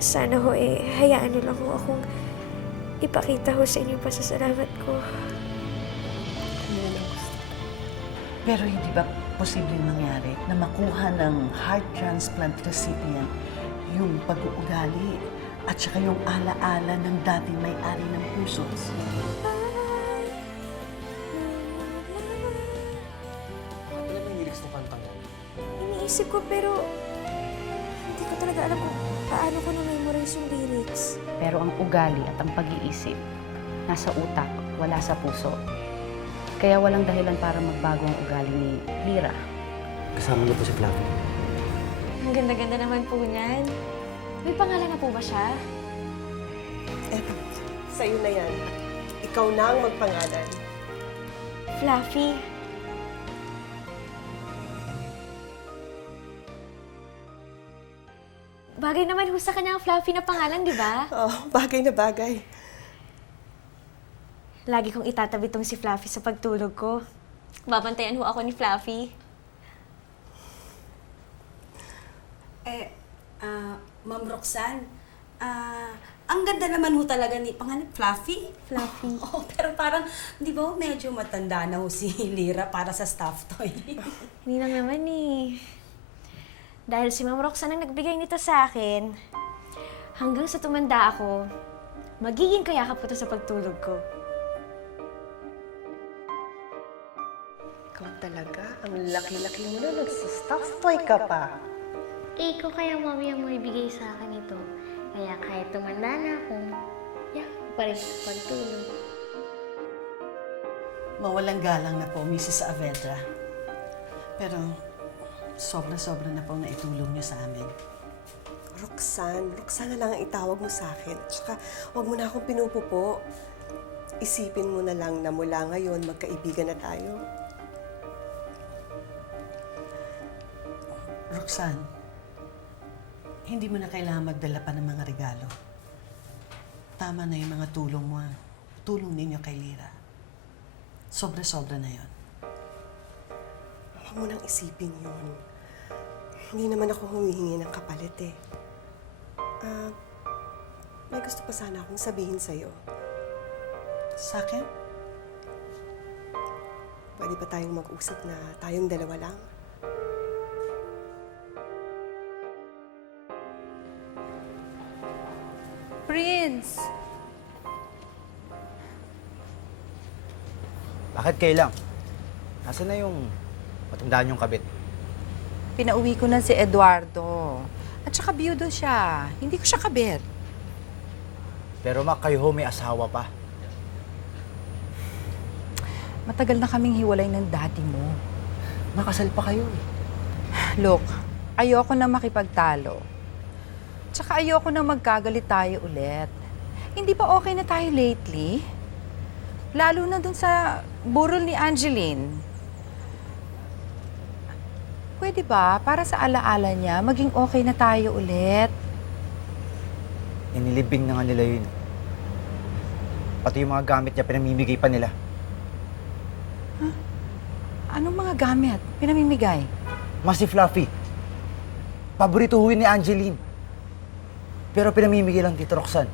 Sana ho hayaan niyo lang ho akong ipakita ho sa inyo yung pasasalamat ko. Yan ang gusto. Pero hindi ba posibleng mangyari na makuha ng heart transplant recipient yung pag-uugali at saka yung alaala ng dating may-ari ng puso? Ano ba yung lyrics ng kantang yan? Iniisip ko pero hindi ko talaga alam kung paano ko na-memorize yung lyrics. Pero ang ugali at ang pag-iisip, nasa utak, wala sa puso. Kaya walang dahilan para magbago ang ugali ni Lira. Kasama niyo po si Flavio. Ang ganda-ganda naman po niyan. May pangalan na po ba siya? Eto, sa'yo na yan. Ikaw na ang magpangalan. Fluffy. Bagay naman ho sa kanya ang Fluffy na pangalan, di ba? Oh, bagay na bagay. Lagi kong itatabi tong si Fluffy sa pagtulog ko. Babantayan ho ako ni Fluffy. Ma'am Roxanne, ang ganda naman ho talaga ni pangalan, Fluffy? Fluffy. Oo, pero parang, di ba, medyo matanda na ho si Lira para sa staff toy. Hindi lang naman Dahil si Ma'am Roxanne ang nagbigay nito sa akin, hanggang sa tumanda ako, magiging kayakap ko to sa pagtulog ko. Ikaw talaga, ang laki-laki mo na, nagsa-stuff toy ka pa. Ikaw kaya mami ang maibigay sa akin ito. Kaya kahit tumanda na ako, yakap pa rin sa pagtulog. Mawalang galang na po, Mrs. Saavedra. Pero sobra-sobra na po na itulong niyo sa amin. Roxanne na lang ang itawag mo sa akin. At saka, huwag mo na akong pinupupo. Isipin mo na lang na mula ngayon, magkaibigan na tayo. Roxanne, hindi mo na kailangan magdala pa ng mga regalo. Tama na yung mga tulong mo. Tulong ninyo kay Lira. Sobra-sobra na yon. Huwag mo nang isipin yun. Hindi naman ako humihingi ng kapalit eh. May gusto pa sana akong sabihin sa'yo. Sa akin? Pwede ba tayong mag-usap na tayong dalawa lang? Prince! Bakit kailang? Nasaan na yung matandaan yung kabit? Pinauwi ko na si Eduardo. At saka biyudo siya. Hindi ko siya kabit. Pero kayo ho may asawa pa. Matagal na kaming hiwalay ng daddy mo. Nakasal pa kayo eh. Look, ayoko na makipagtalo. Tsaka ayoko na magkagalit tayo ulit. Hindi ba okay na tayo lately? Lalo na dun sa burol ni Angeline. Pwede ba, para sa alaala niya, maging okay na tayo ulit? Inilibing na nga nila yun. Pati yung mga gamit niya, pinamimigay pa nila. Anong mga gamit pinamimigay? Mas si Fluffy. Paborito ho yun ni Angeline. Pero pinamimigay lang Tito Roxanne.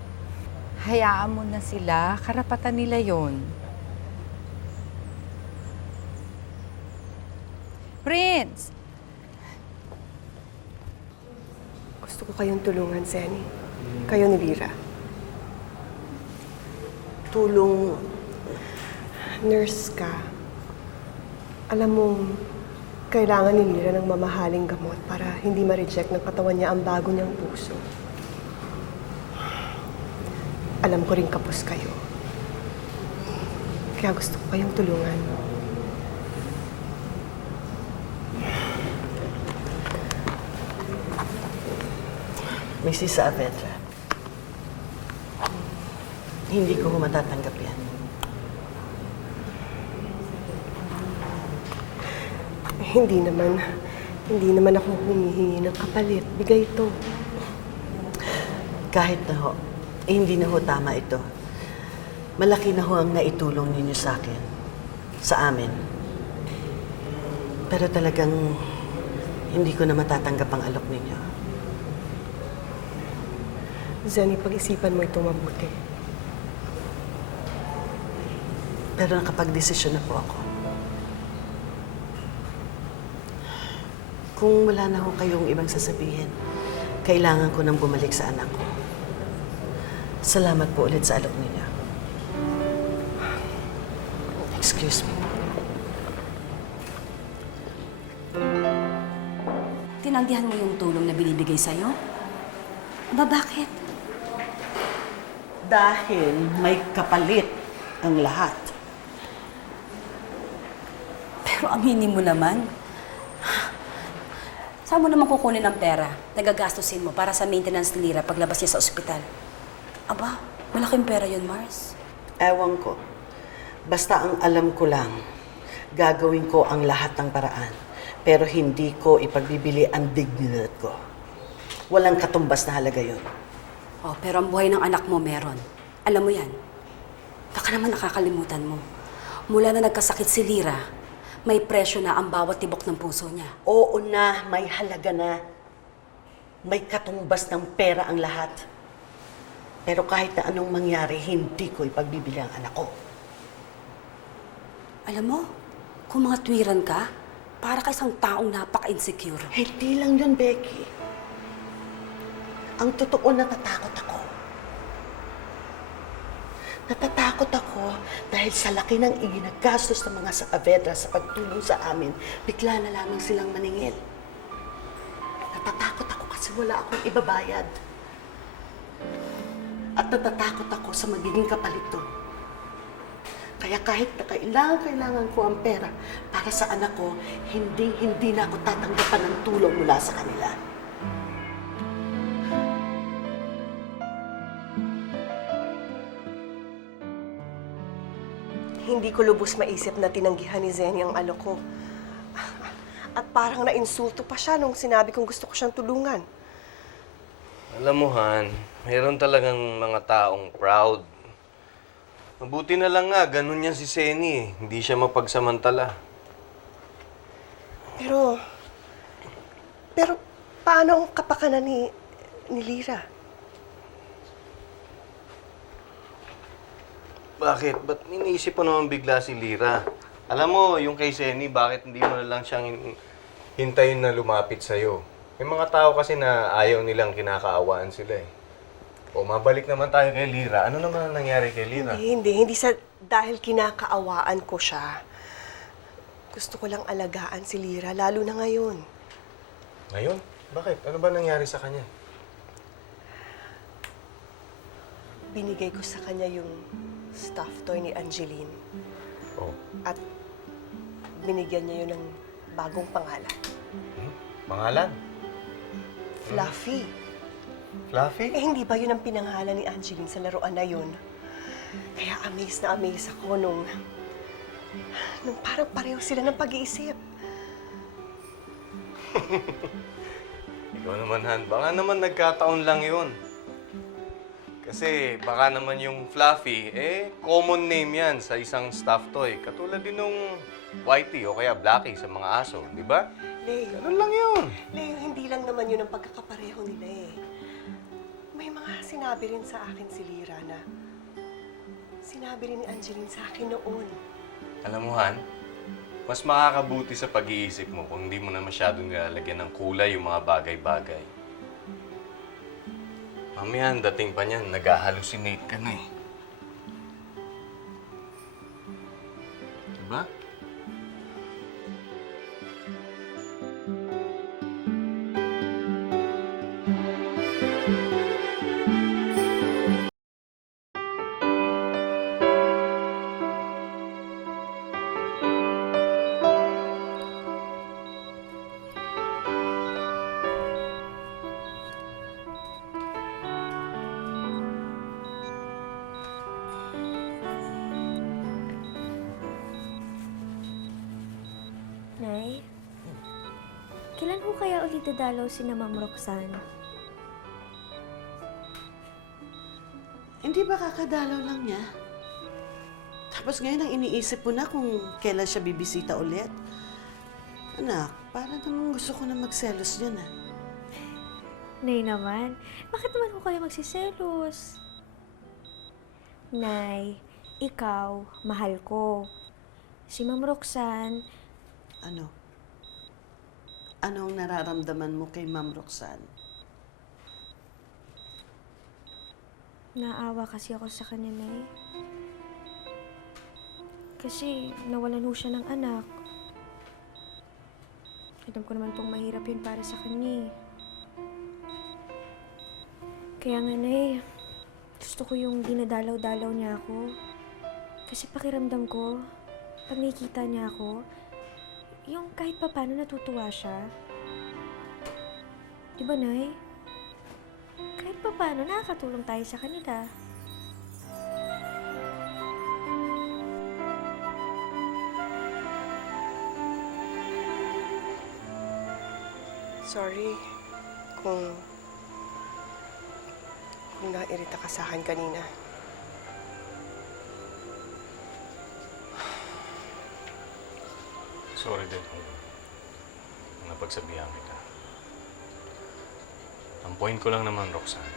Hayaan mo na sila. Karapatan nila yon. Prince! Gusto ko kayong tulungan, Zenny. Kayo ni Lira. Tulong nurse ka. Alam mo, kailangan ni Lira ng mamahaling gamot para hindi ma-reject ng katawan niya ang bago niyang puso. Alam ko rin kapos kayo. Kaya gusto ko kayong tulungan. Mrs. Saavedra, hindi ko matatanggap yan. Hindi naman ako humihingi ng kapalit. Bigay ito. Kahit na ho, hindi na ho tama ito. Malaki na ho ang naitulong ninyo sa akin, sa amin. Pero talagang hindi ko na matatanggap ang alok ninyo. Zenny, pag-isipan mo ito mabuti. Pero nakapag-desisyon na po ako. Kung wala na ho kayong ibang sasabihin, kailangan ko nang bumalik sa anak ko. Salamat po ulit sa alok ninyo. Excuse me. Tinanggihan mo yung tulong na binibigay sa'yo? Aba, bakit? Dahil may kapalit ang lahat. Pero aminin mo naman. Saan mo naman kukunin ang pera na gagastusin mo para sa maintenance ni Lira paglabas niya sa ospital? Aba, malaking pera yun, Mars. Ewan ko. Basta ang alam ko lang, gagawin ko ang lahat ng paraan. Pero hindi ko ipagbibili ang dignidad ko. Walang katumbas na halaga yun. Oh, pero ang buhay ng anak mo meron. Alam mo yan. Baka naman nakakalimutan mo. Mula na nagkasakit si Lira, may presyo na ang bawat tibok ng puso niya. Oo na, may halaga na. May katumbas ng pera ang lahat. Pero kahit na anong mangyari, hindi ko ipagbibili ang anak ko. Alam mo, kung mga tuwiran ka, para ka isang taong napaka-insecure. Hindi lang yun, Becky. Ang totoo, natatakot ako. Natatakot ako dahil sa laki ng iginagastos ng mga Saavedra sa pagtulong sa amin, bigla na lamang silang maningil. Natatakot ako kasi wala akong ibabayad. At natatakot ako sa magiging kapalit doon. Kaya kahit na kailangan ko ang pera para sa anak ko, hindi na ako tatanggapan ng tulong mula sa kanila. Hindi ko lubos maisip na tinanggihan ni Zenny ang alok ko. At parang nainsulto pa siya nung sinabi kong gusto ko siyang tulungan. Alam mo, Han, mayroon talagang mga taong proud. Mabuti na lang nga, ganun yan si Seni eh. Hindi siya mapagsamantala. Pero paano ang kapakanan ni Lira? Bakit? Ba't iniisip mo naman bigla si Lira? Alam mo, yung kay Seni, bakit hindi mo na lang siyang hintayin na lumapit sa'yo? May mga tao kasi na ayaw nilang kinakaawaan sila eh. O, mabalik naman tayo kay Lira. Ano naman ang nangyari kay Lira? Hindi sa dahil kinakaawaan ko siya. Gusto ko lang alagaan si Lira, lalo na ngayon. Ngayon? Bakit? Ano ba nangyari sa kanya? Binigay ko sa kanya yung stuffed toy ni Angeline. Oh. At binigyan niya yun ng bagong pangalan. Pangalan? Fluffy. Fluffy? Eh, hindi ba yun ang pinangalan ni Angeline sa laruan na yun? Kaya amaze na amaze ako nung parang pareho sila ng pag-iisip. Ikaw naman, Han. Baka naman nagkataon lang yun. Kasi baka naman yung Fluffy, common name yan sa isang stuffed toy. Katulad din nung Whitey o kaya Blackie sa mga aso, di ba? Leo, Ganun lang yun. Hindi lang naman yun ang pagkakapareho nila eh. May mga sinabi rin sa akin si Lira na sinabi rin ni Angeline sa akin noon. Alam mo, Han, mas makakabuti sa pag-iisip mo kung hindi mo na masyadong nilalagyan ng kulay yung mga bagay-bagay. Mamaya, dating pa niyan, nag-hallucinate ka na eh. Diba? Nay, kailan ho kaya ulit dadalaw si na Ma'am Roxanne? Hindi ba kakadalaw lang niya? Tapos ngayon ang iniisip mo na kung kailan siya bibisita ulit. Anak, parang namang gusto ko na magselos dyan ah. Nay naman, bakit naman ko kayo magsiselos? Nay, ikaw, mahal ko. Si Ma'am Roxanne, Ano? Anong nararamdaman mo kay Ma'am Roxanne? naawa kasi ako sa kanya, Nay. Kasi nawalan ho siya ng anak. Alam ko naman pong mahirap yun para sa kanya. Kaya nga, Nay, gusto ko yung dinadalaw-dalaw niya ako. Kasi pakiramdam ko, pag nakikita niya ako, yung kahit pa paano natutuwa siya. Di ba, Nay? Kahit pa paano, nakakatulong tayo sa kanila. Sorry kung nairita ka sa akin kanina. Sorry din kung napagsabihan kita. Ang point ko lang naman, Roxanne,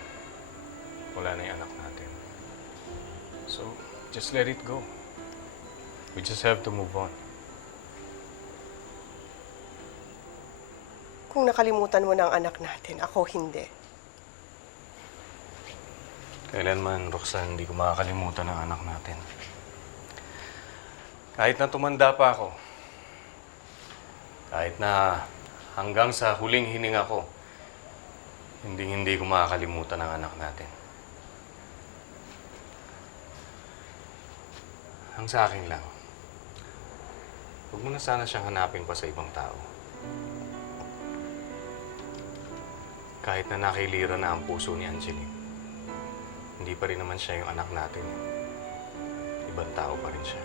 wala na yung anak natin. So, just let it go. We just have to move on. Kung nakalimutan mo na ang anak natin, ako hindi. Kailanman, Roxanne, hindi ko makakalimutan ang anak natin. Kahit na tumanda pa ako, kahit na hanggang sa huling hininga ko, hindi ko makakalimutan ang anak natin. Ang sa akin lang, huwag mo na sana siyang hanapin pa sa ibang tao. Kahit na nakilira na ang puso ni Angeline, hindi pa rin naman siya yung anak natin. Ibang tao pa rin siya.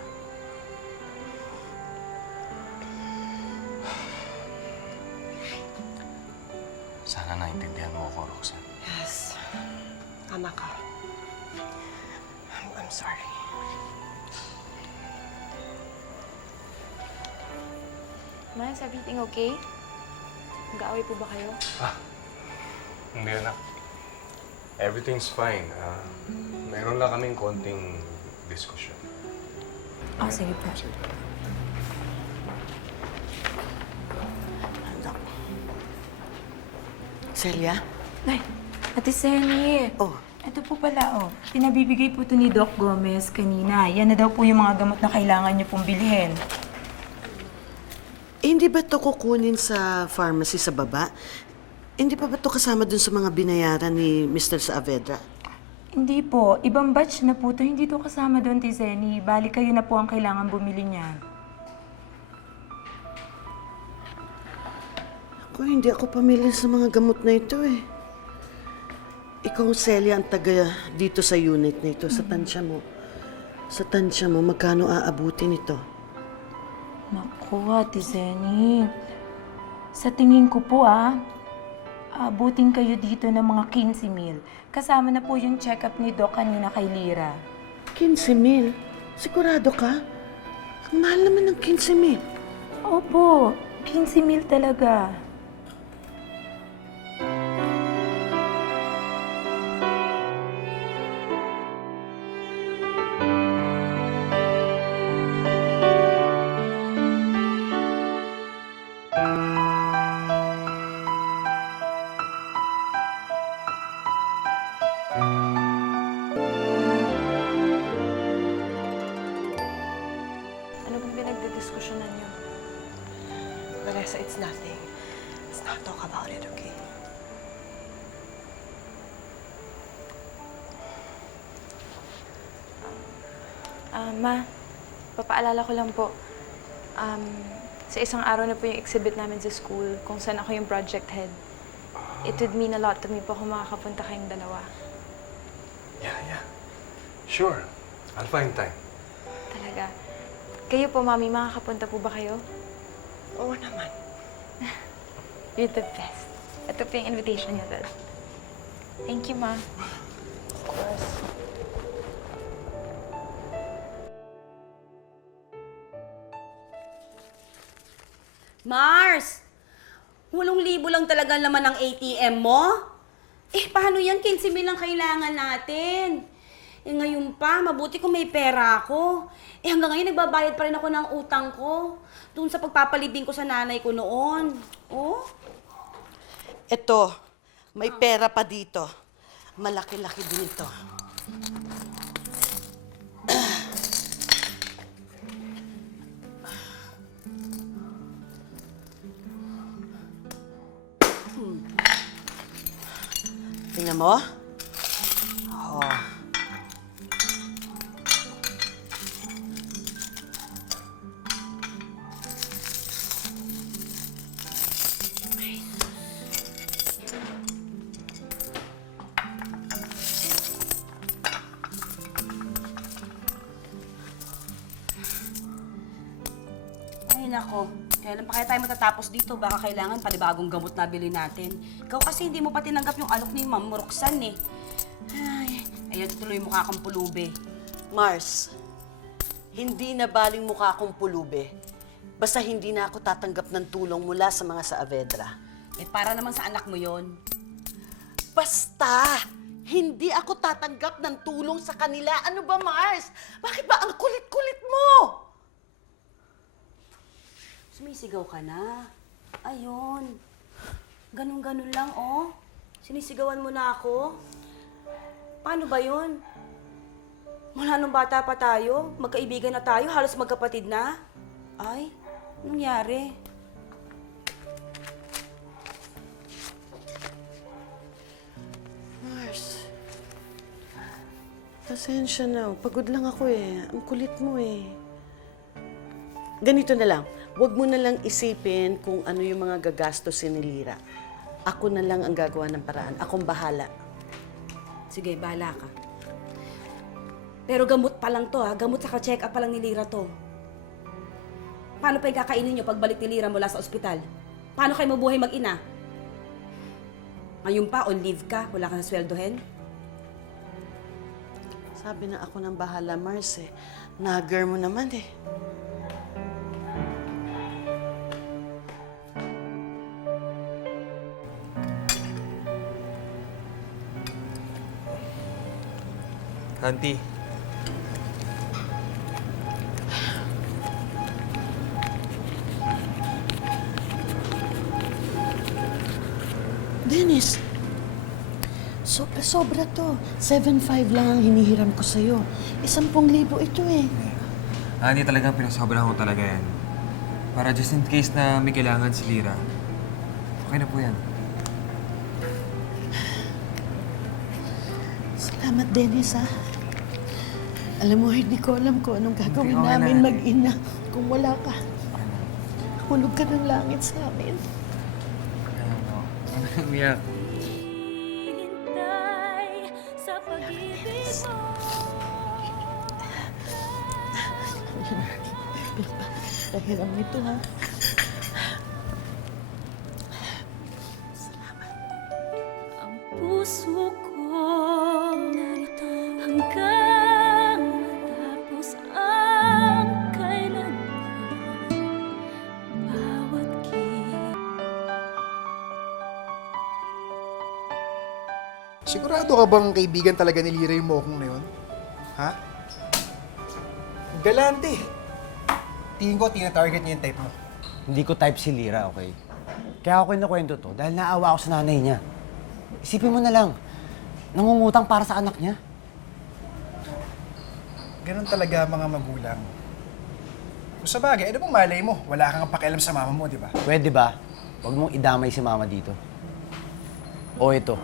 Sana naintindihan mo ako, Roxanne. Yes. Ama ka. I'm sorry. Ma, is everything okay? Nag-aaway po ba kayo? Hindi na. Everything's fine. Meron lang kaming konting diskusyon. Sige po. Celia? Ay, Ate Sally. Oh, Ito po pala, pinabibigay po ito ni Doc Gomez kanina. Yan na daw po yung mga gamot na kailangan niyo pong bilhin. hindi ba ito kukunin sa pharmacy sa baba? Hindi pa ba ito kasama dun sa mga binayaran ni Mr. Saavedra? Hindi po. Ibang batch na po ito. Hindi ito kasama doon, Ate Zenny. Bali kayo na po ang kailangan bumili niyan. Hindi ako pamilya sa mga gamot na ito eh. Ikaw, Celia, ang taga dito sa unit na ito, sa tansya mo. Sa tansya mo, magkano aabutin ito? Naku, Ate Zenny. Sa tingin ko po, aabutin kayo dito ng mga 15,000. Kasama na po yung check-up ni Doc kanina kay Lira. 15,000? Sigurado ka? Ang mahal naman ng 15,000. Opo, 15,000 talaga. Ano bang pinagdidiskusyonan niyo? Vanessa, it's nothing. Let's not talk about it, okay? Ma, papaalala ko lang po. Sa isang araw na po yung exhibit namin sa school kung saan ako yung project head. It would mean a lot to me po kung makakapunta kayong dalawa. Yeah. Sure. I'll find time. Talaga. Kayo po, Mami, makakapunta po ba kayo? Oo naman. You're the best. Ito po yung invitation niyo, Dad. Thank you, Ma. Of course. Mars! 8,000 lang talaga ang laman ng ATM mo? yan, 15,000 ang kailangan natin. Eh ngayon pa, mabuti kung may pera ako. Eh hanggang ngayon nagbabayad pa rin ako ng utang ko. Doon sa pagpapalibing ko sa nanay ko noon. Oh? Ito, may pera pa dito. Malaki-laki din ito. Tingnan mo. Oh. Ay nako, kailan pa kaya tayo matatapos dito? Baka kailangan panibagong gamot na bilhin natin. Ikaw kasi hindi mo pa tinanggap yung alok ni Ma'am Roxanne eh. Ay, ayun tuloy mukha kang pulubi. Mars, hindi na baling mukha akong pulube. Basta hindi na ako tatanggap ng tulong mula sa mga Saavedra. Eh para naman sa anak mo yon. Basta, hindi ako tatanggap ng tulong sa kanila. Ano ba, Mars? Bakit ba ang kulit-kulit mo? Sumisigaw ka na. Ayun. Ganun-ganun lang, oh. Sinisigawan mo na ako. Paano ba yun? Mula nung bata pa tayo, magkaibigan na tayo, halos magkapatid na. Ay, anong nangyari? Mars, pasensya na. Pagod lang ako eh. Ang kulit mo eh. Ganito na lang. Huwag mo na lang isipin kung ano yung mga gagastosin ni Lira. Ako na lang ang gagawa ng paraan. Akong bahala. Sige, bahala ka. Pero gamot pa lang to, ha? Gamot sa check up pa lang ni Lira to. Paano pa yung kakainin nyo pagbalik ni Lira mula sa ospital? Paano kayo mabuhay mag-ina? Ngayon pa, on leave ka, wala ka na sweldohin? Sabi na ako ng bahala, Mars eh. Nagger mo naman eh. Auntie. Dennis, sobra-sobra to. 7,500 lang ang hinihiram ko sa'yo. 10,000 ito eh. Auntie, talagang pinasobrahan ko talaga yan. Para just in case na may kailangan si Lira. Okay na po yan. Salamat, Dennis, ha? Alam mo, hindi ko alam kung anong gagawin Okay, namin okay. mag-ina kung wala ka. Hulog ka ng langit sa amin. Ayan po. Umiyak. Pahiram ito, ha? Puso ko narito hanggang matapos ang kailanman. Bawat Sigurado ka bang kaibigan talaga ni Lira yung mokong na yun? Ha? Galante. Tingin ko, tina-target niya yung type mo. Hindi ko type si Lira, okay? Kaya ako kinukwento to dahil naawa ako sa nanay niya. Isipin mo na lang, nangungutang para sa anak niya. Ganun talaga mga magulang. Kung sa bagay, ano bang malay mo? Wala kang pakialam sa mama mo, di ba? Pwede ba? Huwag mong idamay si mama dito. O ito.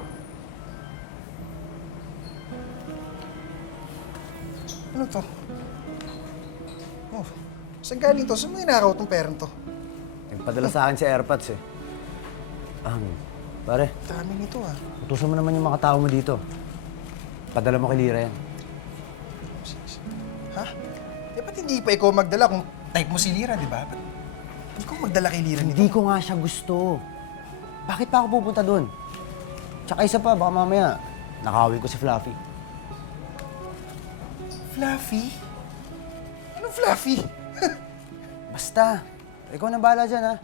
Ano to? Oh, saan galing to? Saan mo inakaw tong perang to? Nagpadala sa akin si AirPods eh. Pare, Dami nito ah. utusan mo naman yung mga tao mo dito. Padala mo kay Lira yan. Ha? Eh, ba't hindi pa ikaw magdala kung type mo si Lira, di ba? Ba't ikaw magdala kay Lira nito? Hindi ko nga siya gusto. Bakit pa ako pupunta doon? Tsaka isa pa, baka mamaya, nakawin ko si Fluffy. Fluffy? Anong Fluffy? Basta, ikaw na bahala dyan ha.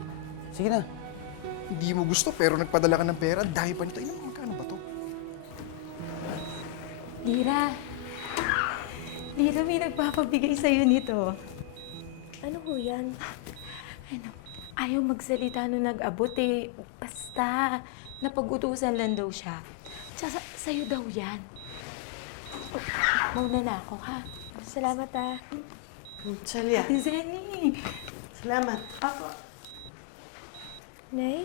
Sige na. Hindi mo gusto pero nagpadala ka ng pera. Ang dami pa nito. Ina, magkano ba to? Lira. Lira, may nagpapabigay sa'yo nito. Ano ho yan? Ano, ayaw magsalita nung nag-abot eh. Basta, napag-utusan lang daw siya. Tsaka sa'yo daw yan. Oh, mauna na ako, ha? Salamat ah. Celia, Ate Zenny. salamat. Nay?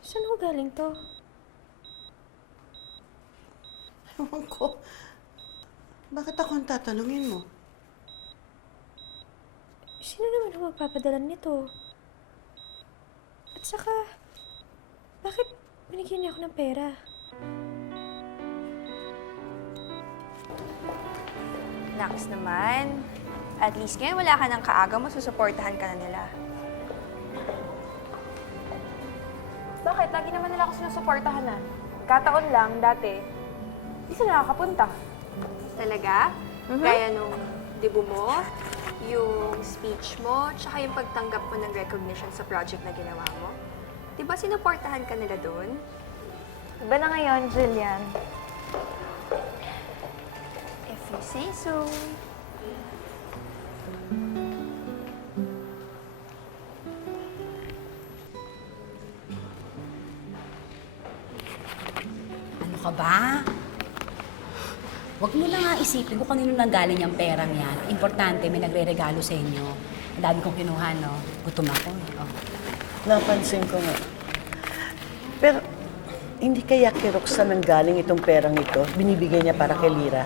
Saan ho galing to? Ewan ko. Bakit ako ang tatanungin mo? Sino naman ho magpapadala nito? At saka, bakit binigyan niya ako ng pera? Naks naman. At least ngayon wala ka ng kaaga mo, susuportahan ka na nila. Bakit? Lagi naman nila ako sinusuportahan na. Kataon lang, dati, hindi sila nakakapunta. Talaga? Kaya nung debut mo, yung speech mo, tsaka yung pagtanggap mo ng recognition sa project na ginawa mo. Di ba sinuportahan ka nila doon? Iba na ngayon, Jillian. If you say so. Ano ka ba? Huwag mo lang nga isipin kung kanino nanggaling yung perang yan. Importante, may nagre-regalo sa inyo. Ang dami kong kinuha, no? Gutom ako. Oh. Napansin ko nga. Pero, hindi kaya kay Roxanne ang galing itong perang ito? Binibigay niya para kay Lira?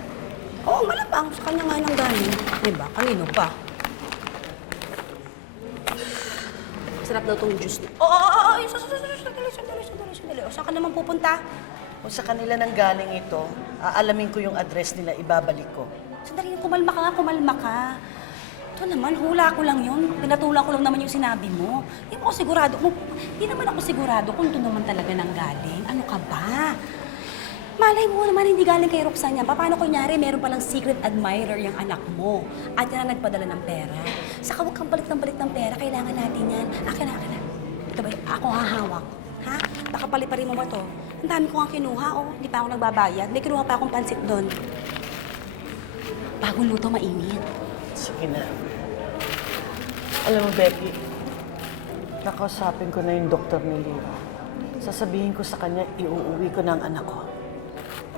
Oo, malapang. Sa kanya nga nang galing. Diba? Kanino pa? Sarap daw tong juice. Oo. Sandali. O, saan ka naman pupunta? Kung sa kanila nang galing ito, aalamin ko yung address nila, ibabalik ko. Sandali, kumalma ka. Ito naman, hula ko lang yun. Pinatulan ko lang naman yung sinabi mo. Hindi naman ako sigurado kung ito naman talaga nang galing. Ano ka ba? Malay mo naman hindi galing kay Roxanne yan. Paano kunyari, meron palang secret admirer yung anak mo. At yan ang nagpadala ng pera. Saka huwag kang balik ng pera. Kailangan natin yan. Akin na. Ito ba, ako hahawak. Ha? Baka paliparin mo ba to? Ang dami ko nga kinuha, oh. Hindi pa ako nagbabayad. May kinuha pa akong pansit doon. Bagong luto, mainit. Sige na. Alam mo, Becky, nakausapin ko na yung doktor ni Lira. Sasabihin ko sa kanya, iuuwi ko na ang anak ko.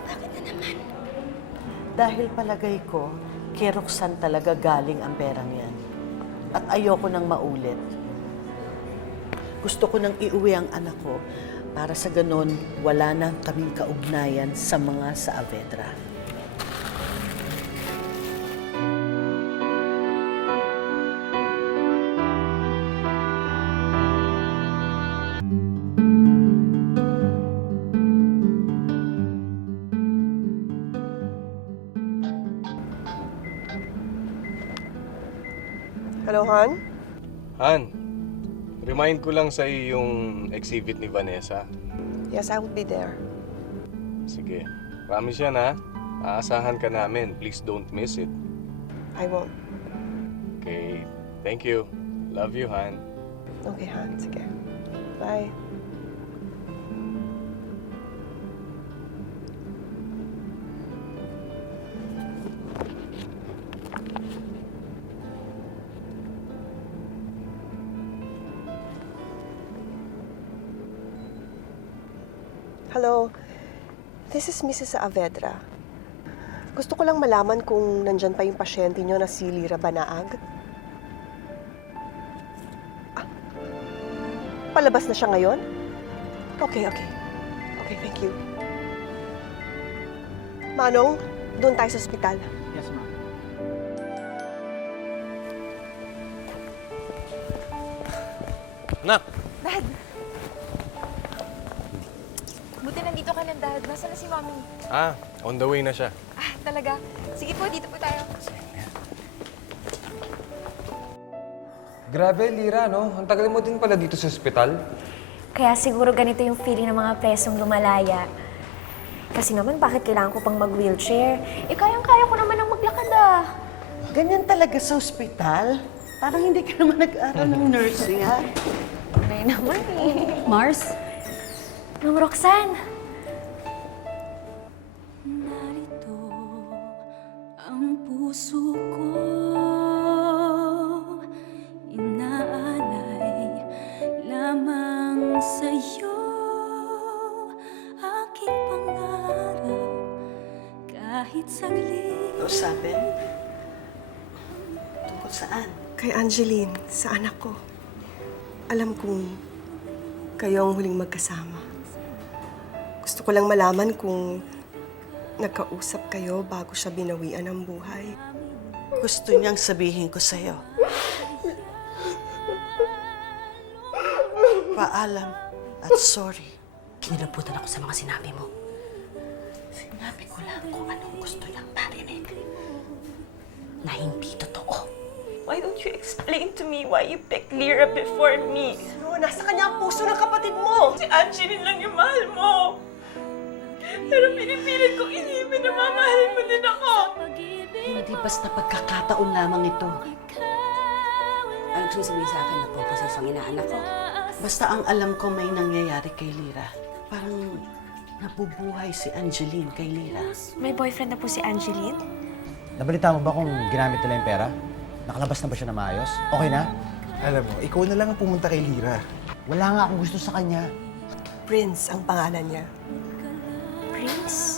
Bakit na naman? Dahil palagay ko, kay Roxanne talaga galing ang perang yan. At ayoko nang maulit. Gusto ko nang iuwi ang anak ko para sa ganon, wala na kaming kaugnayan sa mga Saavedra. Hello, Han? Han, remind ko lang sa yung exhibit ni Vanessa. Yes, I will be there. Sige. Promise yan ha. Aasahan ka namin. Please don't miss it. I won't. Okay. Thank you. Love you, Han. Okay, Han. Sige. Bye. Hello. This is Mrs. Saavedra. Gusto ko lang malaman kung nandyan pa yung pasyente niyo na si Lira Banaag. Palabas na siya ngayon? Okay. Okay, thank you. Manong, doon tayo sa ospital. Yes, ma'am. Nak! Dad! Buti nandito ka na, Dad. Nasaan na si Mommy? On the way na siya. Talaga? Sige po, dito po tayo. Grabe, Lira, no? Ang tagal mo din pala dito sa ospital. Kaya siguro ganito yung feeling ng mga presong lumalaya. Kasi naman, bakit kailangan ko pang mag-wheelchair? Kayang-kaya ko naman ang maglakad ah. Ganyan talaga sa ospital? Parang hindi ka naman nag-aral ng nursing, ha? Ay naman eh. Mars? Ma'am Roxanne! puso ko inaalay lamang sa'yo aking pangarap kahit saglit. Usapin? Tungkol saan? Kay Angeline, sa anak ko. Alam kong kayo ang huling magkasama. Gusto ko lang malaman kung nagkausap kayo bago siya binawian ng buhay. Gusto niyang sabihin ko sa'yo. Paalam at sorry. Kinilabutan ako sa mga sinabi mo. Sinabi ko lang kung anong gusto niyang marinig. Na hindi totoo. Why don't you explain to me why you picked Lyra before me? No, nasa kanya ang puso ng kapatid mo! Si Angeline lang yung mahal mo. Pero pinipilit kong isipin na mamahalin mo din ako. Hindi basta pagkakataon lamang ito. Anong susabihin sa akin na puposes ang inaanak ko? Basta ang alam ko may nangyayari kay Lyra. Parang nabubuhay si Angeline kay Lyra. May boyfriend na po si Angeline? Nabalita mo ba kung ginamit nila yung pera? Nakalabas na ba siya na maayos? Okay na? Alam mo, ikaw na lang ang pumunta kay Lyra. Wala nga akong gusto sa kanya. Prince ang pangalan niya. Prince?